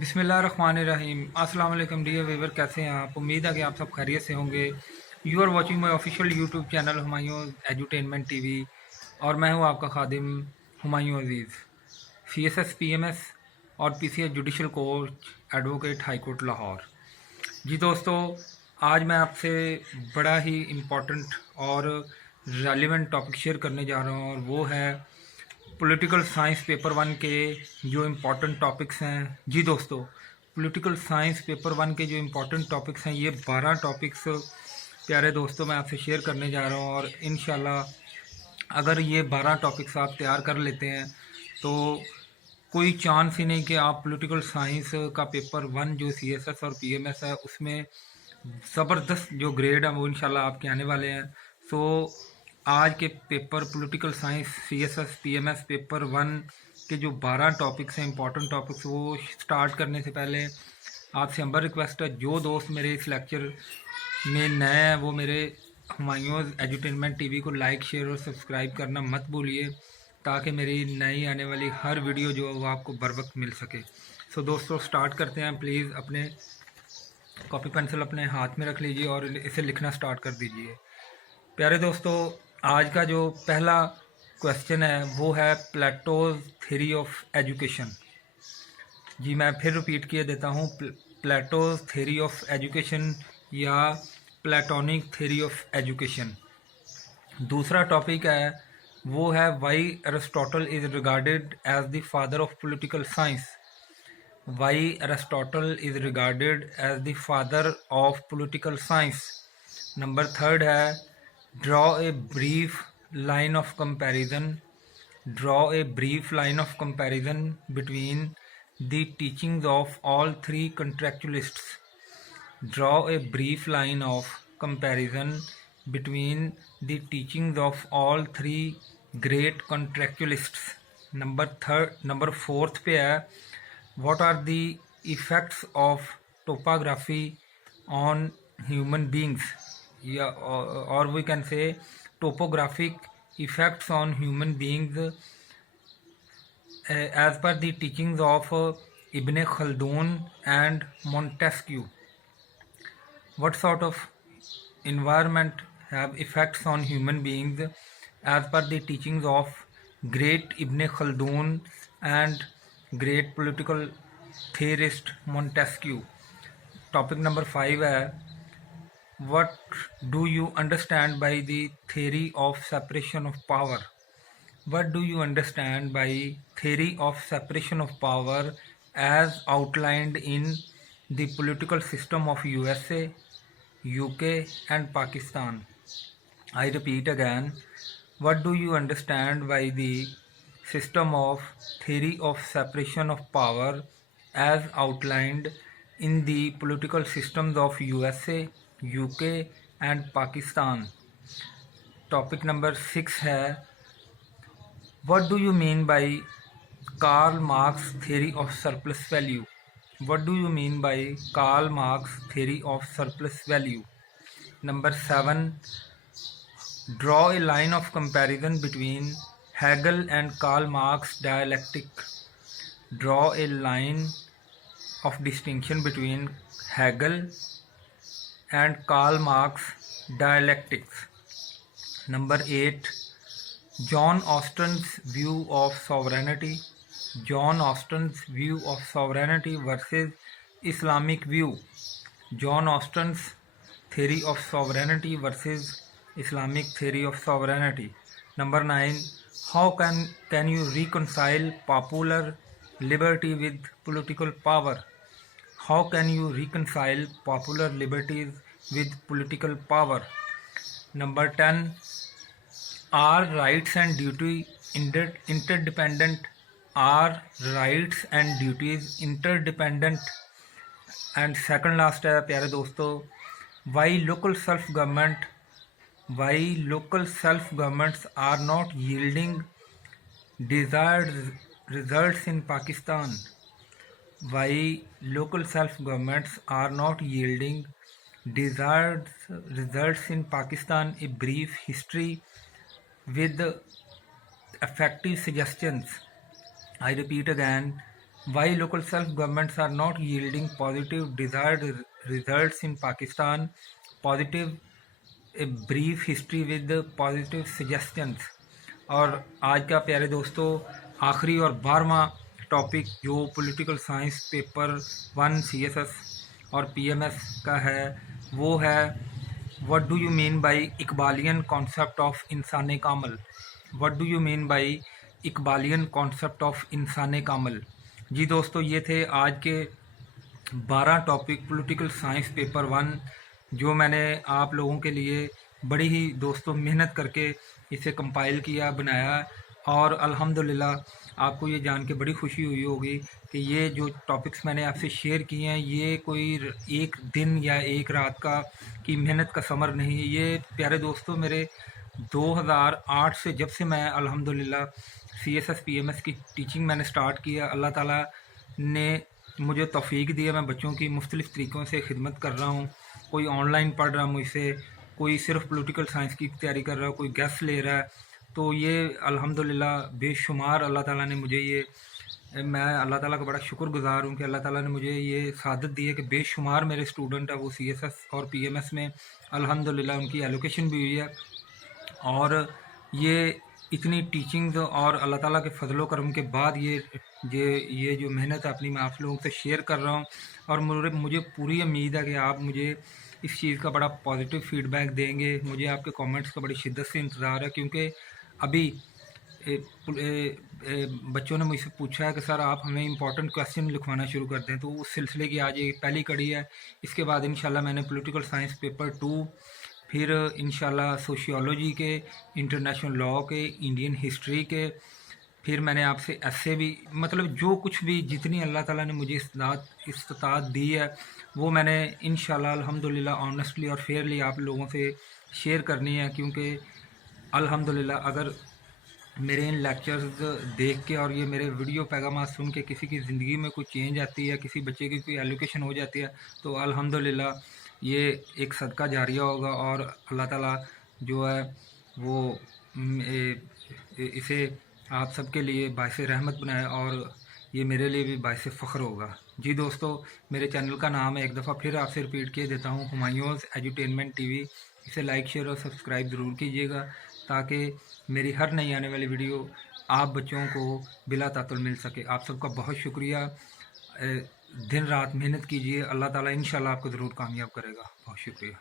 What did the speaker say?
बिस्मिल्लाहिर्रहमानिर्रहीम। अस्सलाम वालेकुम डियर व्यूवर, कैसे हैं आप? उम्मीद है कि आप सब खैरियत से होंगे। You are watching my official YouTube channel Humayun edutainment TV और मैं हूं आपका खादिम हुमायूं अजीज़, सीएसएस पीएमएस और PCS judicial coach advocate high court Lahore. जी दोस्तों, आज मैं आपसे बड़ा ही इम्पोर्टेंट और रेलिवेंट टॉपिक शेयर करने जा रहा हूं और वो है पॉलिटिकल साइंस पेपर वन के जो इम्पोर्टेंट टॉपिक्स हैं। जी दोस्तों, पॉलिटिकल साइंस पेपर वन के जो इम्पोर्टेंट टॉपिक्स हैं, ये 12 टॉपिक्स प्यारे दोस्तों मैं आपसे शेयर करने जा रहा हूँ। और इंशाल्लाह अगर ये 12 टॉपिक्स आप तैयार कर लेते हैं तो कोई चांस ही नहीं कि आप पॉलिटिकल साइंस का पेपर वन जो सीएसएस और पीएमएस है उसमें ज़बरदस्त जो ग्रेड है वो इंशाल्लाह आपके आने वाले हैं। सो आज के paper political science CSS PMS paper one के जो 12 टॉपिक्स हैं, इंपॉर्टेंट टॉपिक्स, वो स्टार्ट करने से पहले आपसे हम्बल रिक्वेस्ट है, जो दोस्त मेरे इस लेक्चर में नए हैं वो मेरे हुमायूं एजुटेनमेंट टीवी को लाइक शेयर और सब्सक्राइब करना मत भूलिए, ताकि मेरी नई आने वाली हर वीडियो जो है वो आपको बर वक्त मिल सके। सो दोस्तों स्टार्ट करते हैं। प्लीज़ अपने कॉपी पेंसिल अपने हाथ में रख लीजिए और इसे लिखना स्टार्ट कर दीजिए। प्यारे दोस्तों, आज का जो पहला क्वेश्चन है वो है प्लेटोज थ्योरी ऑफ एजुकेशन। जी मैं फिर रिपीट किए देता हूँ, प्लेटोज थ्योरी ऑफ एजुकेशन या प्लेटोनिक थ्योरी ऑफ एजुकेशन। दूसरा टॉपिक है वो है why Aristotle is regarded as the father of political science. Why Aristotle is regarded as the father of political science. Number third है draw a brief line of comparison. Draw a brief line of comparison between the teachings of all three contractualists. Draw a brief line of comparison between the teachings of all three great contractualists. Number fourth पे है what are the effects of topography on human beings, या or we can say topographic effects on human beings as per the teachings of Ibn Khaldun and Montesquieu. What sort of environment have effects on human beings as per the teachings of great Ibn Khaldun and great political theorist Montesquieu. Topic number 5 है what do you understand by the theory of separation of power? What do you understand by theory of separation of power as outlined in the political system of USA, UK and Pakistan? I repeat again, what do you understand by the system of theory of separation of power as outlined in the political systems of USA, UK and Pakistan? Topic number 6 है what do you mean by Karl Marx theory of surplus value? What do you mean by Karl Marx theory of surplus value? Number 7, draw a line of comparison between Hegel and Karl Marx dialectic. Draw a line of distinction between Hegel and Karl Marx dialectics. Number 8, John Austin's view of sovereignty. John Austin's view of sovereignty versus Islamic view. John Austin's theory of sovereignty versus Islamic theory of sovereignty. Number 9, how can you reconcile popular liberty with political power? How can you reconcile popular liberties with political power? Number 10, are rights and duty interdependent? Are rights and duties interdependent? And second last है प्यारे दोस्तों, why local self governments are not yielding desired results in Pakistan? Why local self governments are not yielding desired results in Pakistan? A brief history with effective suggestions. I repeat again, why local self-governments are not yielding positive desired results in Pakistan, positive a brief history with positive suggestions। और आज का प्यारे दोस्तों आखिरी और 12वां topic जो political science paper 1 CSS और PMS का है वो है what do you mean by Iqbalian concept of इंसान कामल। What do you mean by Iqbalian concept of इंसान कामल। जी दोस्तों, ये थे आज के 12 टॉपिक पॉलिटिकल साइंस पेपर 1 जो मैंने आप लोगों के लिए बड़ी ही दोस्तों मेहनत करके इसे कंपाइल किया, बनाया। और अल्हम्दुलिल्लाह आपको ये जान के बड़ी खुशी हुई होगी कि ये जो टॉपिक्स मैंने आपसे शेयर किए हैं ये कोई एक दिन या एक रात का की मेहनत का समर नहीं है। ये प्यारे दोस्तों मेरे 2008 से जब से मैं अल्हम्दुलिल्लाह CSS PMS की टीचिंग मैंने स्टार्ट किया, अल्लाह ताला ने मुझे तौफीक दी है। मैं बच्चों की मुख्तलिफ़ तरीक़ों से खिदमत कर रहा हूँ। कोई ऑनलाइन पढ़ रहा मुझसे, कोई सिर्फ पॉलिटिकल साइंस की तैयारी कर रहा है, कोई गेस्ट ले रहा है। तो ये अल्हम्दुलिल्लाह बेशुमार अल्लाह ताला ने मुझे ये, मैं अल्लाह ताला का बड़ा शुक्रगुज़ार हूँ कि अल्लाह ताला ने मुझे ये सादत दी है कि बेशुमार मेरे स्टूडेंट हैं वो CSS और PMS में अल्हम्दुलिल्लाह उनकी एलोकेशन भी हुई है। और ये इतनी टीचिंग्स और अल्लाह ताला के फजलो करम के बाद ये जो मेहनत है अपनी मैं आप लोगों से शेयर कर रहा हूँ। और मुझे पूरी उम्मीद है कि आप मुझे इस चीज़ का बड़ा पॉजिटिव फीडबैक देंगे। मुझे आपके कमेंट्स का बड़ी शिद्दत से इंतज़ार है, क्योंकि अभी बच्चों ने मुझसे पूछा है कि सर आप हमें इंपॉर्टेंट क्वेश्चन लिखवाना शुरू कर दें। तो उस सिलसिले की आज ये पहली कड़ी है। इसके बाद इंशाल्लाह मैंने पॉलिटिकल साइंस पेपर 2, फिर इंशाल्लाह सोशियोलॉजी के, इंटरनेशनल लॉ के, इंडियन हिस्ट्री के, फिर मैंने आपसे ऐसे भी मतलब जो कुछ भी जितनी अल्लाह ताला ने मुझे इस्तात दी है वो मैंने इंशाल्लाह अल्हम्दुलिल्लाह ऑनेस्टली और फेयरली आप लोगों से शेयर करनी है। क्योंकि अल्हम्दुलिल्लाह अगर मेरे इन लेक्चर्स देख के और ये मेरे वीडियो पैगाम सुन के किसी की ज़िंदगी में कोई चेंज आती है, किसी बच्चे की कोई एलोकेशन हो जाती है, तो अल्हम्दुलिल्लाह ये एक सदका जारिया होगा। और अल्लाह ताला जो है वो इसे आप सबके लिए बाइस रहमत बनाए और ये मेरे लिए भी बाइस फ़ख्र होगा। जी दोस्तों, मेरे चैनल का नाम है, एक दफ़ा फिर आपसे रिपीट किए देता हूँ, हुमायूंस एजुटेनमेंट TV। इसे लाइक, शेयर और सब्सक्राइब ज़रूर कीजिएगा ताकि मेरी हर नई आने वाली वीडियो आप बच्चों को बिला तातुल मिल सके। आप सबका बहुत शुक्रिया। दिन रात मेहनत कीजिए, अल्लाह ताला इंशाल्लाह आपको ज़रूर कामयाब करेगा। बहुत शुक्रिया।